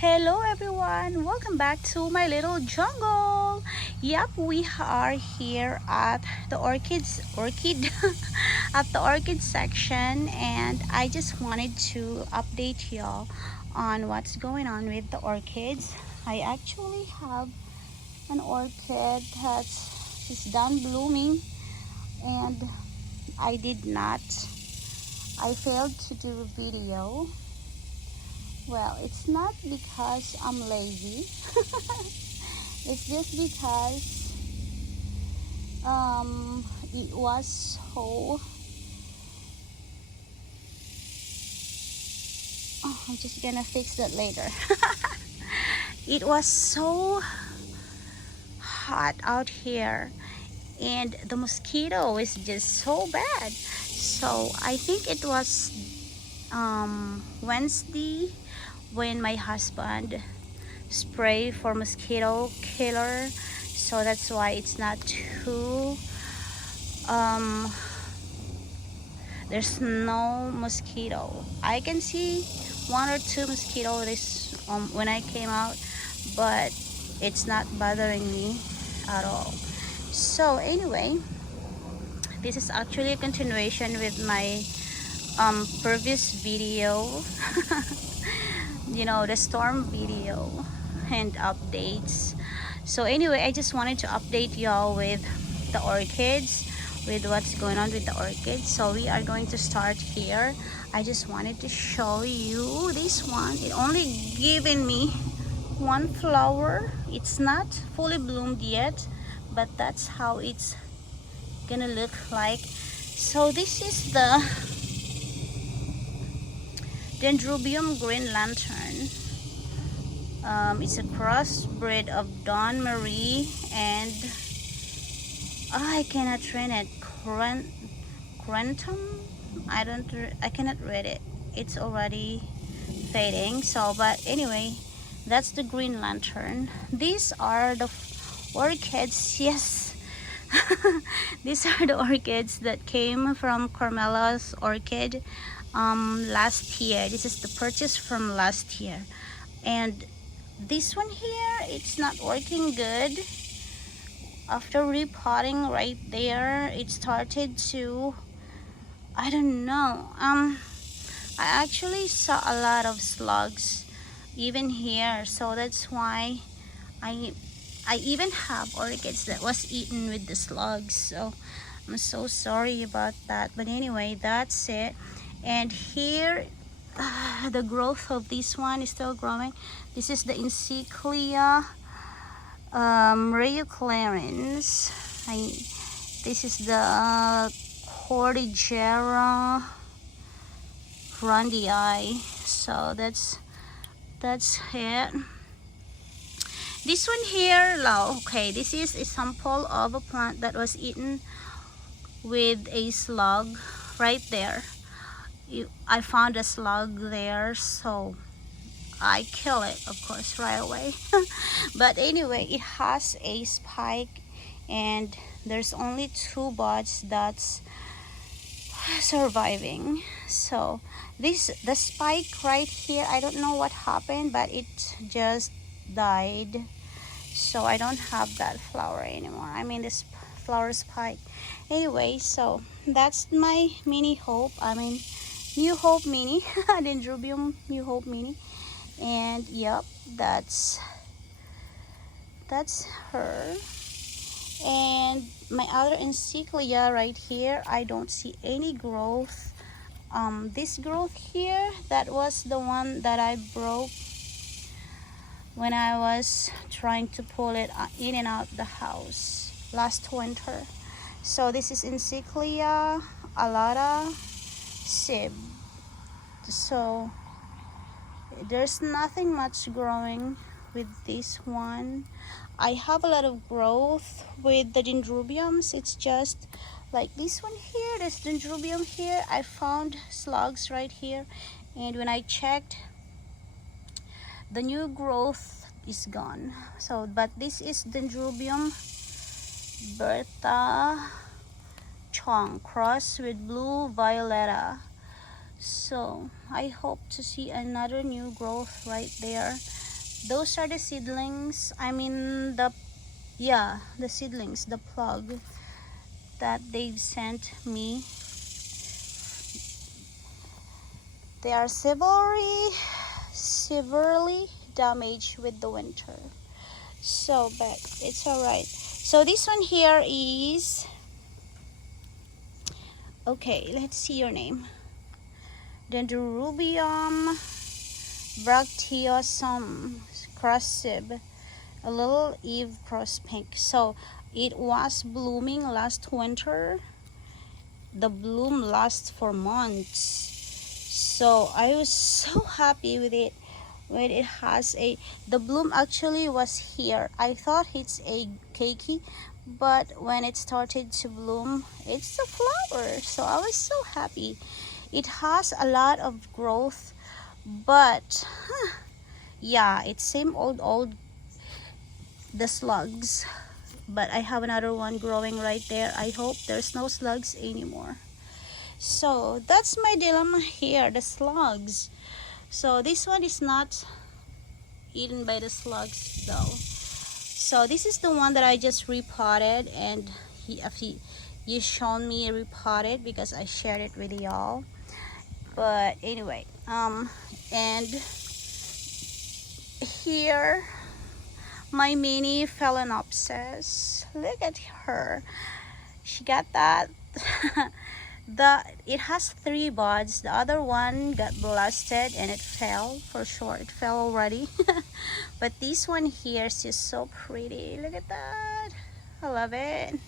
Hello everyone, welcome back to my little jungle. Yep, we are here at the orchid at the orchid section, and I just wanted to update y'all on what's going on with the orchids. I actually have an orchid that's just done blooming, and I failed to do a video. Well, it's not because I'm lazy. It's just because it was so I'm just gonna fix that later. It was so hot out here, and the mosquito is just so bad. So I think it was Wednesday when my husband spray for mosquito killer, so that's why it's not too there's no mosquito. I can see one or two mosquito this when I came out, but it's not bothering me at all. So anyway, this is actually a continuation with my previous video. You know, the storm video and updates. So anyway, I just wanted to update y'all with the orchids, with what's going on with the orchids. So we are going to start here. I just wanted to show you this one. It only given me one flower. It's not fully bloomed yet, but that's how it's gonna look like. So this is the Dendrobium green lantern. It's a crossbreed of Dawn Marie and I cannot read it. Crentum. I cannot read it. It's already fading. So, but anyway, that's the green lantern. These are the orchids. Yes, these are the orchids that came from Carmela's orchid last year. This is the purchase from last year, and this one here, it's not working good. After repotting right there, it started to, I don't know, I actually saw a lot of slugs even here, so that's why I even have orchids that was eaten with the slugs. So I'm so sorry about that, but anyway, that's it. And here the growth of this one is still growing. This is the Encyclia Reuclarens. This is the Cordillera Grandii. So that's it. This one here, okay, this is a sample of a plant that was eaten with a slug right there. I found a slug there, so I kill it, of course, right away. But anyway, it has a spike, and there's only 2 buds that's surviving. So the spike right here, I don't know what happened, but it just died. So I don't have that flower anymore. I mean, this flower spike. Anyway, so that's my mini hope. I mean, New Hope mini. Dendrobium New Hope mini. And yep, that's her. And my other encyclia right here, I don't see any growth. This growth here, that was the one that I broke when I was trying to pull it in and out the house last winter. So this is Encyclia alata Sib. So there's nothing much growing with this one. I have a lot of growth with the dendrobiums. It's just like this one here, this dendrobium here, I found slugs right here, and when I checked, the new growth is gone. So, but this is Dendrobium Bertha Chong cross with blue violeta. So I hope to see another new growth right there. Those are the seedlings. I mean the, yeah, the seedlings, the plug that they've sent me. They are severely damaged with the winter. So, but it's alright. So this one here is, okay, let's see your name. Dendrobium bracteosum crucive, a little Eve cross pink. So it was blooming last winter. The bloom lasts for months. So I was so happy with it when it has a, the bloom actually was here. I thought it's a keiki, but when it started to bloom, it's a flower. So I was so happy. It has a lot of growth, but yeah, it's same old the slugs. But I have another one growing right there. I hope there's no slugs anymore. So that's my dilemma here, the slugs. So this one is not eaten by the slugs though. So this is the one that I just repotted, and you shown me repotted because I shared it with y'all. But anyway, and here my mini phalaenopsis. Look at her. She got that. It has 3 buds. The other one got blasted and it fell. For sure it fell already. But this one here is just so pretty. Look at that. I love it.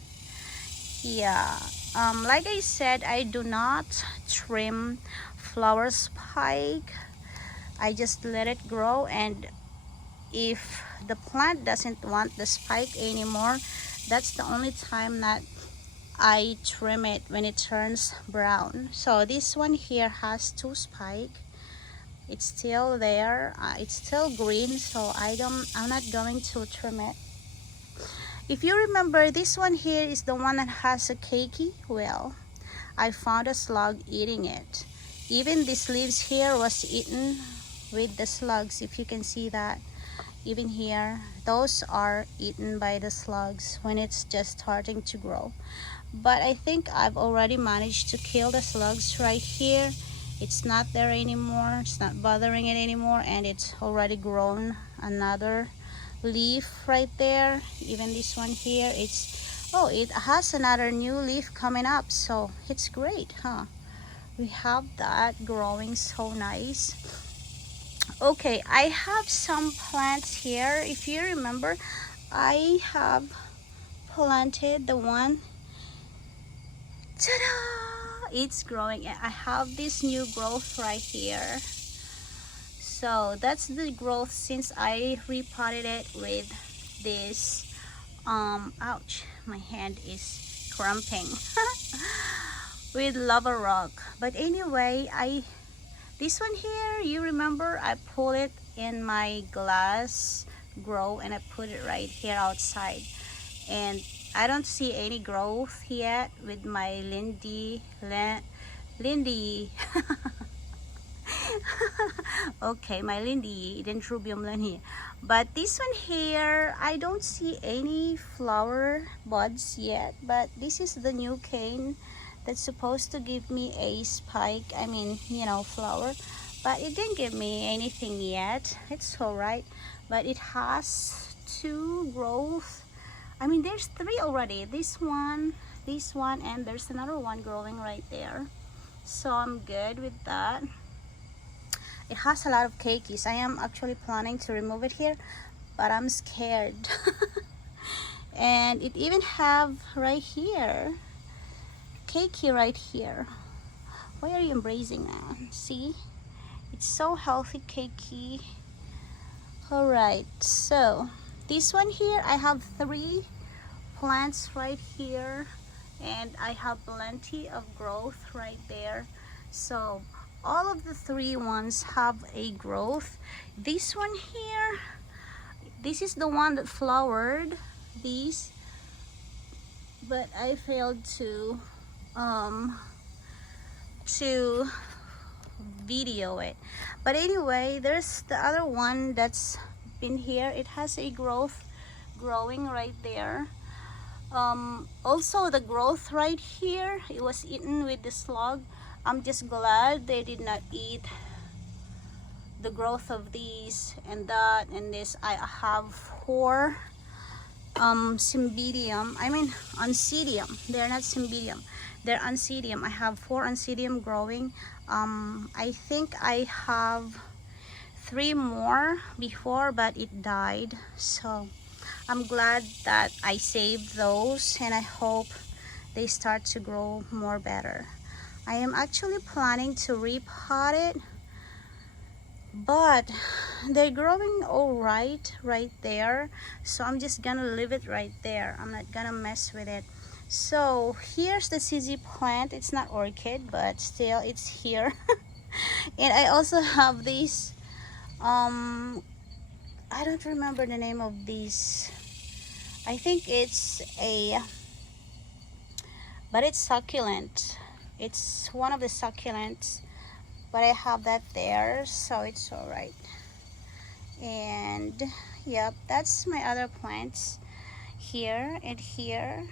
Yeah, like I said, I do not trim flower spike. I just let it grow, and if the plant doesn't want the spike anymore, that's the only time that I trim it, when it turns brown. So this one here has 2 spikes. It's still there. It's still green, so I'm not going to trim it. If you remember, this one here is the one that has a keiki. Well, I found a slug eating it. Even these leaves here was eaten with the slugs, if you can see that. Even here, those are eaten by the slugs when it's just starting to grow. But I think I've already managed to kill the slugs right here. It's not there anymore. It's not bothering it anymore, and it's already grown another leaf right there. Even this one here, it has another new leaf coming up, so it's great, huh? We have that growing so nice. Okay, I have some plants here. If you remember, I have planted the one. Ta-da! It's growing. I have this new growth right here. So that's the growth since I repotted it with this ouch, my hand is cramping. With lava rock. But anyway, this one here, you remember, I pulled it in my glass grow and I put it right here outside, and I don't see any growth yet with my Lindy okay, my Lindy Dendrobium Lindy. But this one here, I don't see any flower buds yet, but this is the new cane that's supposed to give me a spike, I mean, you know, flower, but it didn't give me anything yet. It's all right, but it has 2 growth. I mean, there's 3 already. This one, and there's another one growing right there. So I'm good with that. It has a lot of keikis. I am actually planning to remove it here, but I'm scared. And it even have right here, keiki right here. Why are you embracing that? See? It's so healthy, keiki. Alright, so this one here, I have 3 plants right here, and I have plenty of growth right there. So all of the 3 ones have a growth. This one here, this is the one that flowered these, but I failed to video it. But anyway, there's the other one that's been here. It has a growth growing right there. Also the growth right here, it was eaten with the slug. I'm just glad they did not eat the growth of these and that and this. I have 4 cymbidium, I mean oncidium. They're not cymbidium, they're oncidium. I have 4 oncidium growing. I think I have 3 more before, but it died, so I'm glad that I saved those, and I hope they start to grow more better. I am actually planning to repot it, but they're growing all right there, so I'm just gonna leave it right there. I'm not gonna mess with it. So here's the CZ plant. It's not orchid, but still it's here. And I also have these I don't remember the name of these. I think it's but it's succulent. It's one of the succulents, but I have that there, so it's all right. And yep, that's my other plants here and here.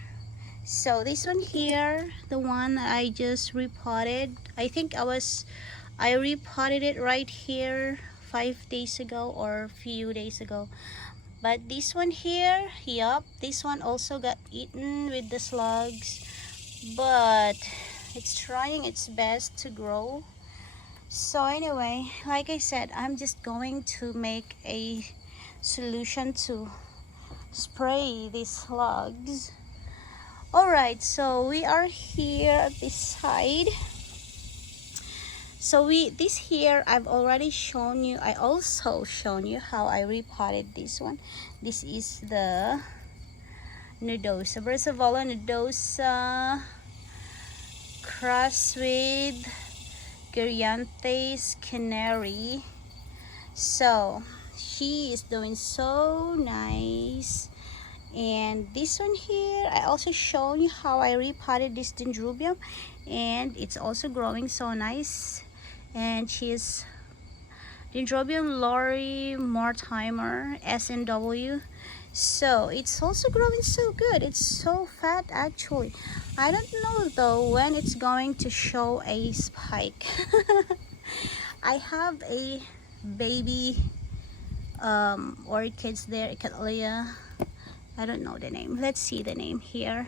So this one here, the one I just repotted, I think I repotted it right here 5 days ago or a few days ago. But this one here, yup, this one also got eaten with the slugs, but it's trying its best to grow. So anyway, like I said, I'm just going to make a solution to spray these slugs. Alright, so we are here at this side. So this here I've already shown you. I also shown you how I repotted this one. This is the Nudosa, Bersavala Nudosa, cross with Gyrianthes Canary. So she is doing so nice. And this one here, I also shown you how I repotted this dendrobium, and it's also growing so nice. And she's Dendrobium Lori Mortimer SNW. So it's also growing so good. It's so fat actually. I don't know though when it's going to show a spike. I have a baby orchids there, Cattleya. I don't know the name. Let's see the name here.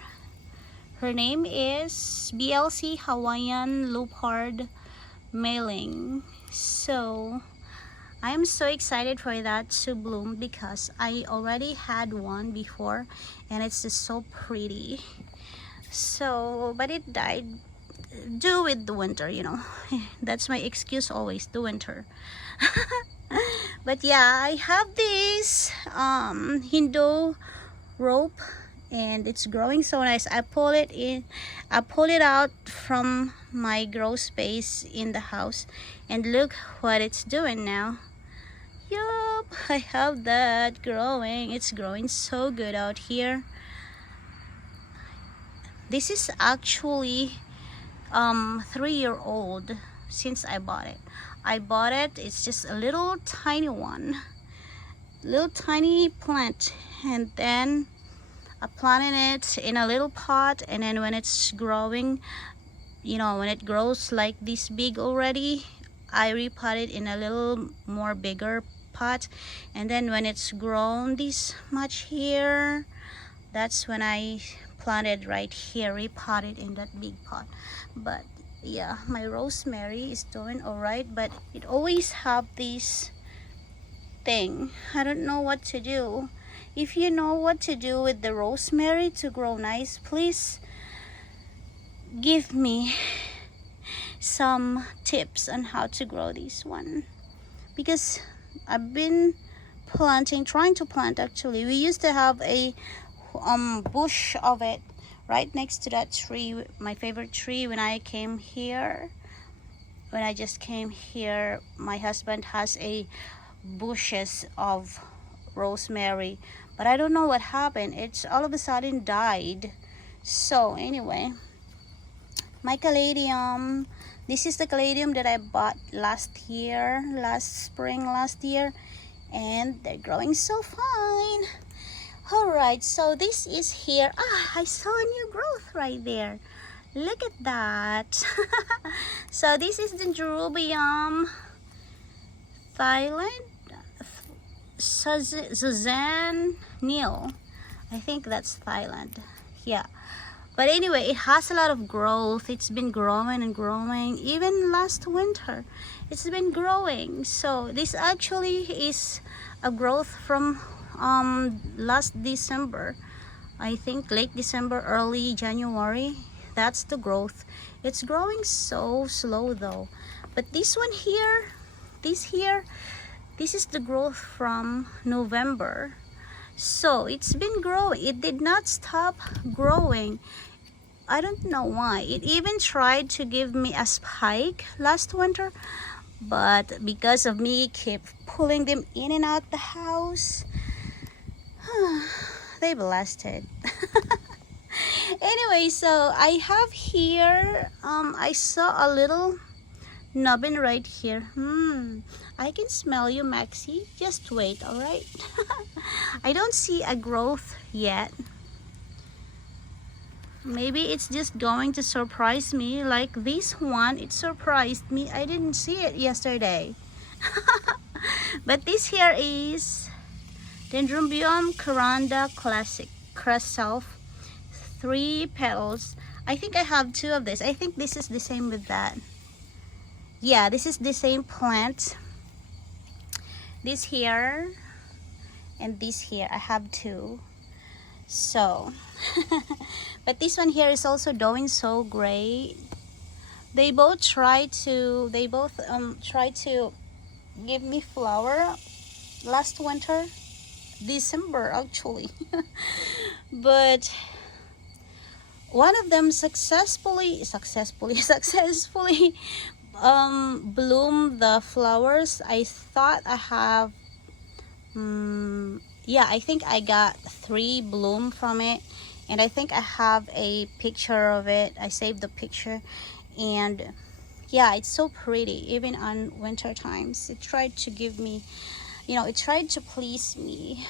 Her name is BLC Hawaiian Leopard Mailing. So I'm so excited for that to bloom because I already had one before and it's just so pretty. So but it died due with the winter, you know. That's my excuse always, the winter. But yeah, I have this Hindu rope and it's growing so nice. I pull it out from my grow space in the house, and look what it's doing now. Yup, I have that growing. It's growing so good out here. This is actually 3-year-old since I bought it. It's just a little tiny one, little tiny plant, and then I planted it in a little pot, and then when it's growing, you know, when it grows like this big already, I repotted in a little more bigger pot, and then when it's grown this much here, that's when I planted right here, repotted in that big pot. But yeah, my rosemary is doing all right, but it always have this thing. I don't know what to do. If you know what to do with the rosemary to grow nice, please give me some tips on how to grow this one, because I've been trying to plant actually. We used to have a bush of it right next to that tree, my favorite tree. When I came here, when I just came here, my husband has a bushes of rosemary, but I don't know what happened. It's all of a sudden died. So anyway, my caladium, this is the caladium that I bought last spring last year, and they're growing so fine. All right, so this is here. I saw a new growth right there. Look at that. So this is the Jerubium Thailand Suzanne Neil. I think that's Thailand. Yeah. But anyway, it has a lot of growth. It's been growing and growing. Even last winter, it's been growing. So this actually is a growth from last December. I think late December, early January. That's the growth. It's growing so slow though. But this one here, this is the growth from November. So it's been growing. It did not stop growing. I don't know why. It even tried to give me a spike last winter, but because of me keep pulling them in and out the house, they blasted. Anyway, so I have here, I saw a little nubbin right here. I can smell you, Maxie. Just wait, all right? I don't see a growth yet. Maybe it's just going to surprise me. Like this one, it surprised me. I didn't see it yesterday. But this here is Dendrobium Caranda Classic Crest Self. 3 petals. I think I have 2 of this. I think this is the same with that. Yeah, this is the same plant. This here and this here. I have 2. So but this one here is also doing so great. They both try to give me flower last winter, December actually. But one of them successfully bloomed the flowers. I thought I have yeah, I think I got 3 bloom from it, and I think I have a picture of it. I saved the picture, and yeah, it's so pretty. Even on winter times, it tried to give me, it tried to please me,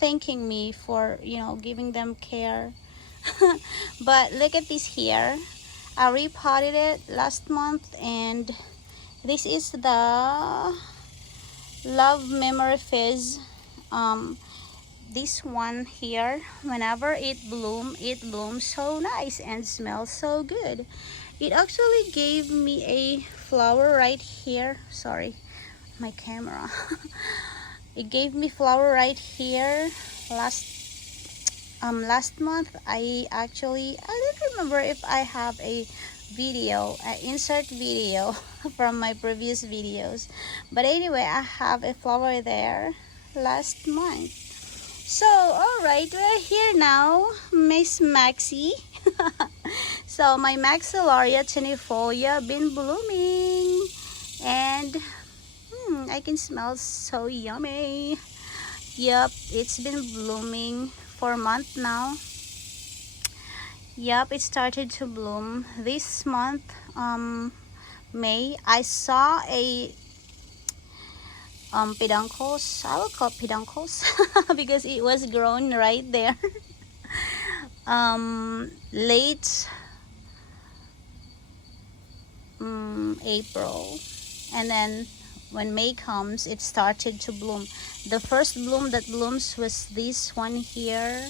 thanking me for giving them care. But look at this here. I repotted it last month, and this is the Love Memory Fizz. This one here, whenever it blooms so nice and smells so good. It actually gave me a flower right here. Sorry, my camera. It gave me flower right here last month. I don't remember if I have a video, insert video from my previous videos, but anyway, I have a flower there last month. So alright, we're here now, Miss Maxie. So my Maxillaria tenuifolia been blooming, and I can smell so yummy. Yep, it's been blooming for a month now. Yep, it started to bloom this month, May. I saw a peduncles. I will call peduncles because it was grown right there. Late April, and then when May comes, it started to bloom. The first bloom that blooms was this one here.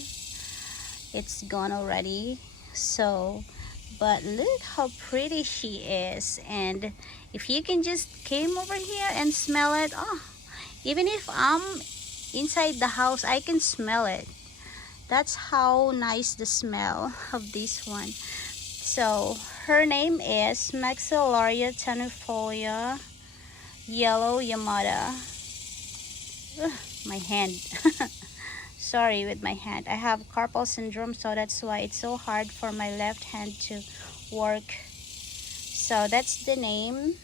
It's gone already. So, but look how pretty she is. And if you can just came over here and smell it, even if I'm inside the house, I can smell it. That's how nice the smell of this one. So her name is Maxillaria tenuifolia Yellow Yamada. My hand. Sorry with my hand. I have carpal syndrome, so that's why it's so hard for my left hand to work. So that's the name.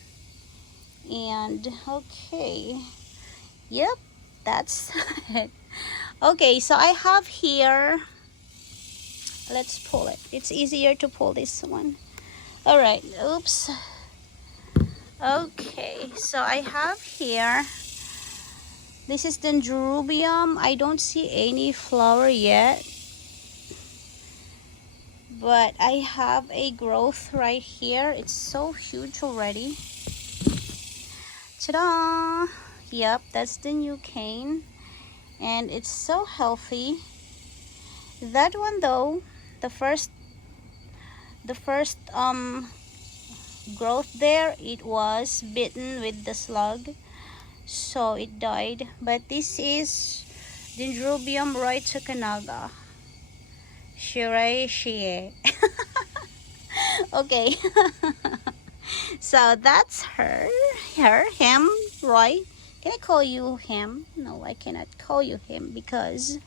And okay, yep, that's it. Okay, so I have here, let's pull it. It's easier to pull this one. All right, oops. Okay, so I have here This is dendrobium. I don't see any flower yet, but I have a growth right here. It's so huge already. Ta-da! Yep, that's the new cane, and it's so healthy. That one though, the first growth there, it was bitten with the slug, so it died. But this is Dendrobium roitokanaga. Shirai shie. Okay. So that's him, Roy. Can I call you him? No, I cannot call you him because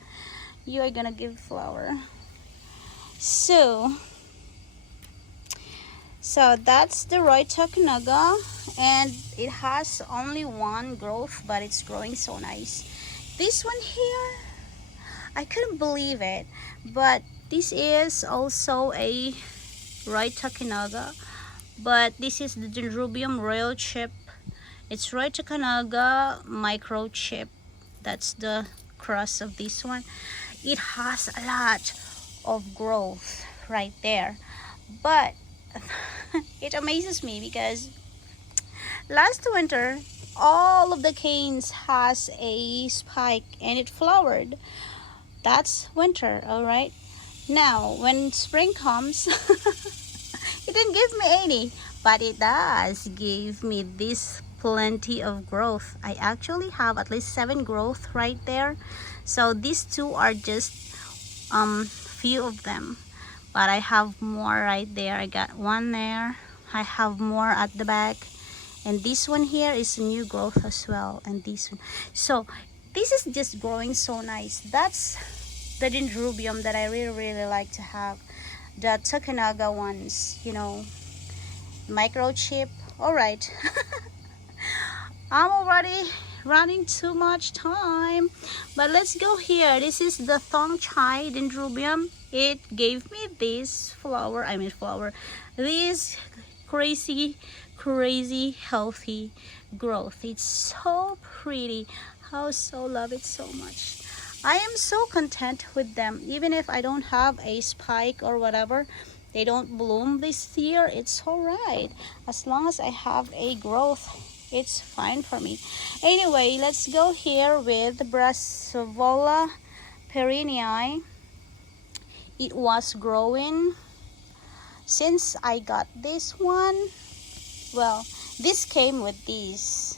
you are gonna give flower. So that's the roitokanaga, and it has only one growth, but it's growing so nice. This one here, I couldn't believe it, but this is also a roitokanaga, but this is the Dendrobium royal chip. It's roitokanaga microchip. That's the cross of this one. It has a lot of growth right there, but it amazes me because last winter all of the canes has a spike and it flowered. That's winter, all right. Now when spring comes, it didn't give me any, but it does give me this plenty of growth. I actually have at least 7 growth right there. So these two are just few of them, but I have more right there. I got one there, I have more at the back, and this one here is a new growth as well, and this one. So this is just growing so nice. That's the dendrobium that I really like to have. The Tokanaga ones, you know, microchip. All right. I'm already running too much time, but let's go here. This is the Thong Chai dendrobium. It gave me this this crazy healthy growth. It's so pretty. I so love it so much. I am so content with them, even if I don't have a spike or whatever. They don't bloom this year, it's all right. As long as I have a growth, it's fine for me. Anyway, let's go here with Brassavola perenniae. It was growing since I got this one. Well, this came with these,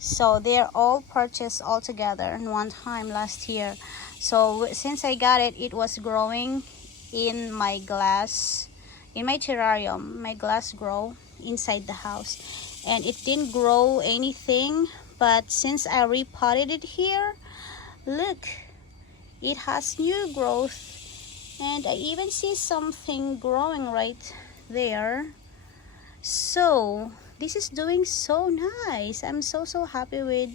so they're all purchased all together in one time last year. So since I got it, it was growing in my glass, in my terrarium, my glass grow inside the house, and it didn't grow anything. But since I repotted it here, look, it has new growth, and I even see something growing right there. So this is doing so nice. I'm so happy with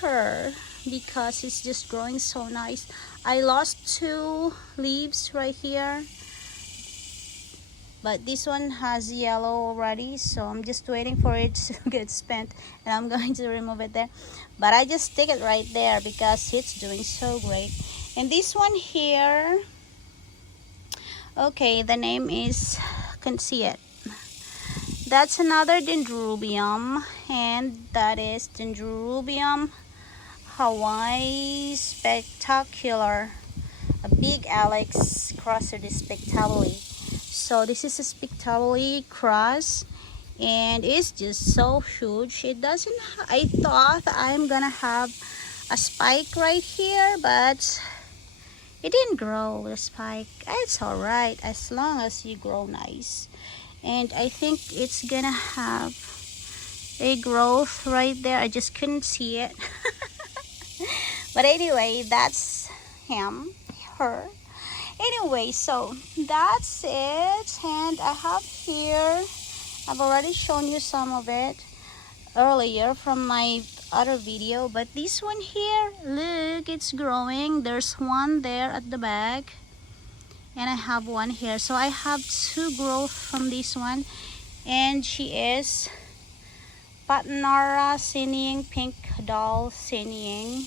her because it's just growing so nice. I lost 2 leaves right here, but this one has yellow already, so I'm just waiting for it to get spent, and I'm going to remove it there. But I just stick it right there because it's doing so great. And this one here, okay, the name is, can't see it. That's another dendrobium, and that is Dendrobium Hawaii Spectacular, a big Alex crosser spectably. So this is a spectably cross, and it's just so huge. It doesn't, I thought I'm gonna have a spike right here, but it didn't grow the spike. It's all right as long as you grow nice. And I think it's gonna have a growth right there. I just couldn't see it. But anyway, that's her. Anyway, so that's it. And I have here, I've already shown you some of it earlier from my other video, but this one here, look, it's growing. There's one there at the back, and I have one here. So I have 2 growth from this one, and she is Patnara Sinning Pink doll singing,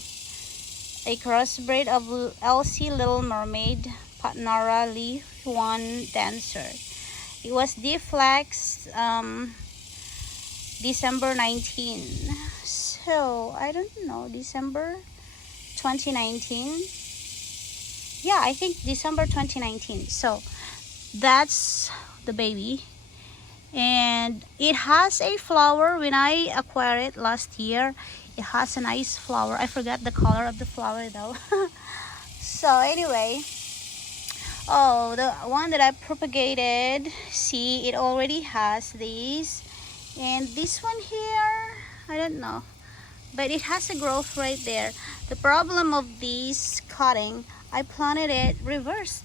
a crossbreed of Elsie Little Mermaid, Patnara Leaf One Dancer. It was deflexed December 19. So I don't know, December 2019. Yeah, I think December 2019. So that's the baby, and it has a flower. When I acquired it last year, it has a nice flower. I forgot the color of the flower though. So anyway, oh, the one that I propagated, see, it already has these, and this one here, I don't know, but it has a growth right there. The problem of these cutting, I planted it reverse.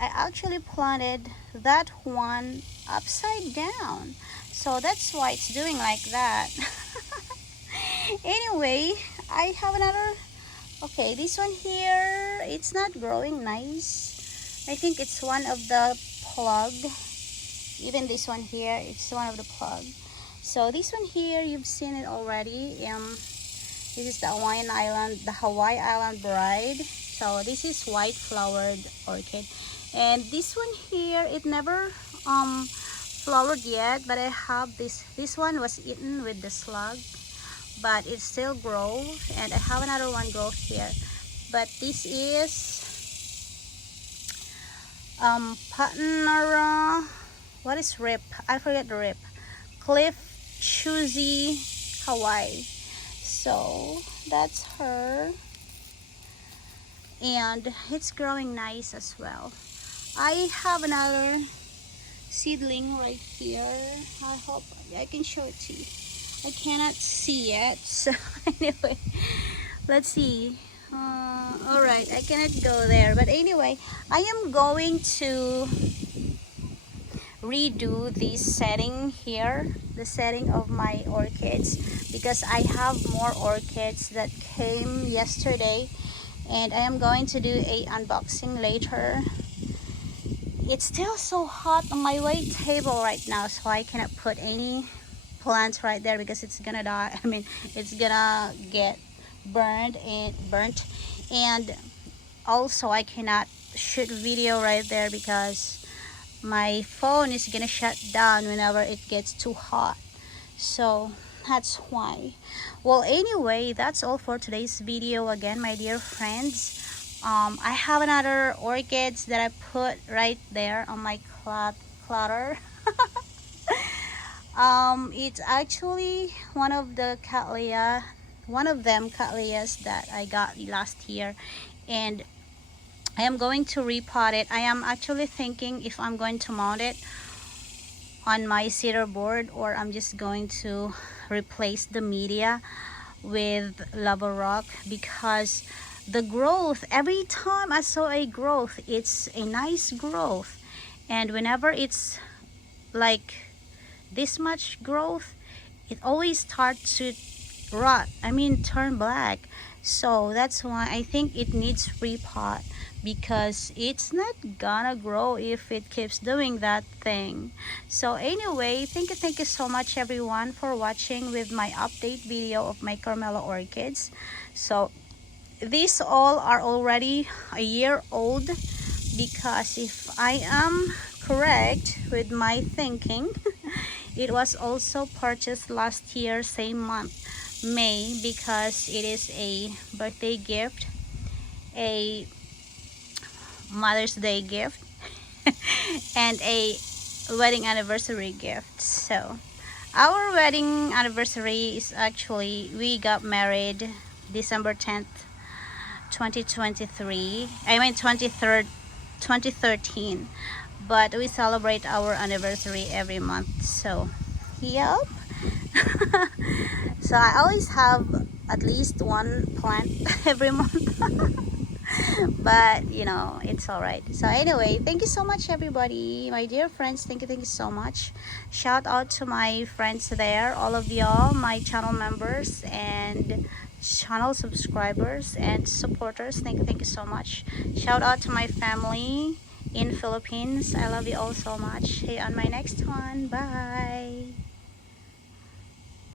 I actually planted that one upside down, so that's why it's doing like that. Anyway, I have another. Okay, this one here, it's not growing nice. I think it's one of the plug. Even this one here, it's one of the plug. So this one here, you've seen it already. This is the Hawaii Island Bride. So this is white flowered orchid, and this one here, it never flowered yet, but I have this one was eaten with the slug, but it still grows, and I have another one grow here. But this is Patnara, what is rip? I forget the rip. Cliff Choosy Hawaii. So that's her, and it's growing nice as well. I have another seedling right here. I hope I can show it to you. I cannot see it, so anyway, let's see. All right, I cannot go there, but anyway, I am going to redo this setting here, the setting of my orchids, because I have more orchids that came yesterday, and I am going to do a unboxing later. It's still so hot on my white table right now, so I cannot put any plants right there because it's gonna die. I mean, it's gonna get burnt, and also I cannot shoot video right there because my phone is gonna shut down whenever it gets too hot. So that's why. Well, anyway, that's all for today's video. Again, my dear friends, I have another orchids that I put right there on my clutter. It's actually one of them cattleyas that I got last year, and I am going to repot it. I am actually thinking if I'm going to mount it on my cedar board, or I'm just going to replace the media with lava rock, because the growth, every time I saw a growth, it's a nice growth, and whenever it's like this much growth, it always starts to rot, I mean turn black. So that's why I think it needs repot, because it's not gonna grow if it keeps doing that thing. So anyway, thank you so much everyone for watching with my update video of my Carmela orchids. So these all are already a year old, because if I am correct with my thinking, it was also purchased last year, same month, May, because it is a birthday gift, a Mother's Day gift, and a wedding anniversary gift. So our wedding anniversary is actually, we got married December 10th, 2023. I mean 2013. But we celebrate our anniversary every month. So yep. So I always have at least one plant every month. But you know, it's all right. So anyway, thank you so much everybody, my dear friends. Thank you so much. Shout out to my friends there, all of y'all, my channel members and channel subscribers and supporters. Thank you so much. Shout out to my family in Philippines. I love you all so much. See you on my next one. Bye.